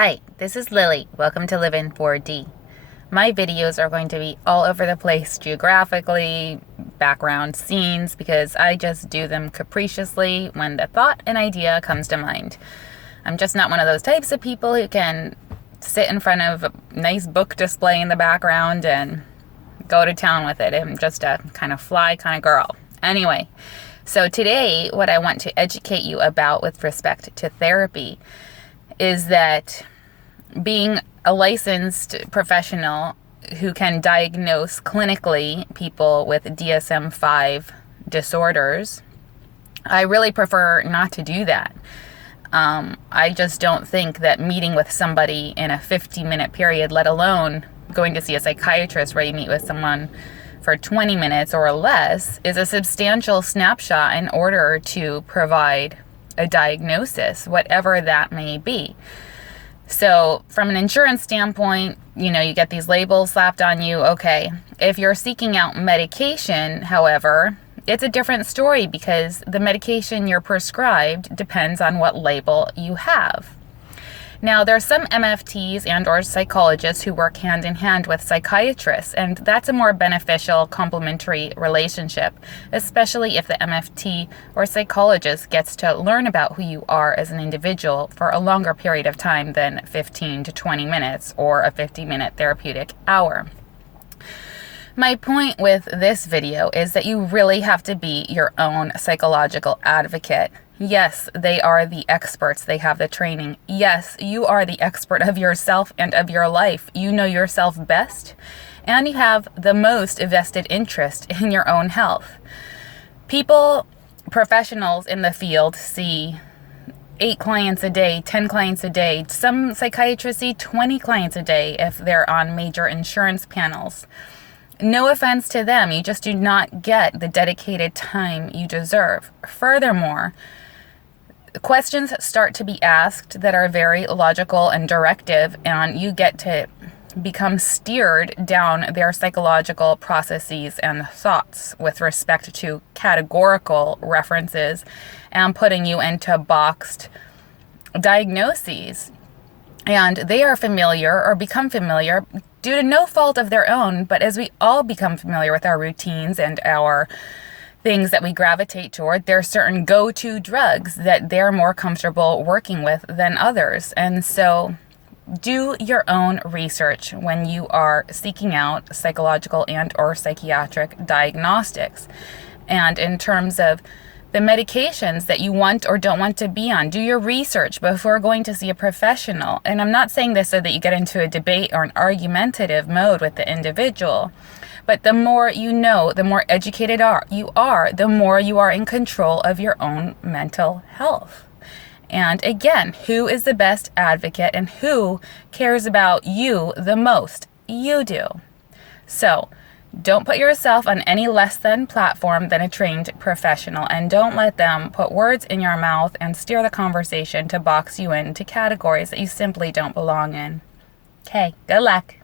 Hi, this is Lily. Welcome to Live in 4D. My videos are going to be all over the place geographically, background scenes, because I just do them capriciously when the thought and idea comes to mind. I'm just not one of those types of people who can sit in front of a nice book display in the background and go to town with it. I'm just a kind of fly kind of girl. Anyway, so today what I want to educate you about with respect to therapy is that being a licensed professional who can diagnose clinically people with DSM-5 disorders, I really prefer not to do that. I just don't think that meeting with somebody in a 50-minute period, let alone going to see a psychiatrist where you meet with someone for 20 minutes or less, is a substantial snapshot in order to provide a diagnosis, whatever that may be. So from an insurance standpoint, you get these labels slapped on you. Okay. If you're seeking out medication, however, it's a different story because the medication you're prescribed depends on what label you have. Now, there are some MFTs and or psychologists who work hand in hand with psychiatrists, and that's a more beneficial complementary relationship, especially if the MFT or psychologist gets to learn about who you are as an individual for a longer period of time than 15 to 20 minutes or a 50-minute therapeutic hour. My point with this video is that you really have to be your own psychological advocate. Yes, they are the experts. They have the training. Yes, you are the expert of yourself and of your life. You know yourself best, and you have the most vested interest in your own health. Professionals in the field see 8 clients a day, 10 clients a day. Some psychiatrists see 20 clients a day if they're on major insurance panels. No offense to them, you just do not get the dedicated time you deserve. Furthermore, questions start to be asked that are very logical and directive, and you get to become steered down their psychological processes and thoughts with respect to categorical references and putting you into boxed diagnoses. And they are familiar or become familiar due to no fault of their own, but as we all become familiar with our routines and our things that we gravitate toward, there are certain go-to drugs that they're more comfortable working with than others. And so do your own research when you are seeking out psychological and or psychiatric diagnostics. And in terms of the medications that you want or don't want to be on, do your research before going to see a professional. And I'm not saying this so that you get into a debate or an argumentative mode with the individual. But the more you know, the more educated you are, the more you are in control of your own mental health. And again, who is the best advocate and who cares about you the most? You do. So don't put yourself on any less than platform than a trained professional, and don't let them put words in your mouth and steer the conversation to box you into categories that you simply don't belong in. Okay, good luck.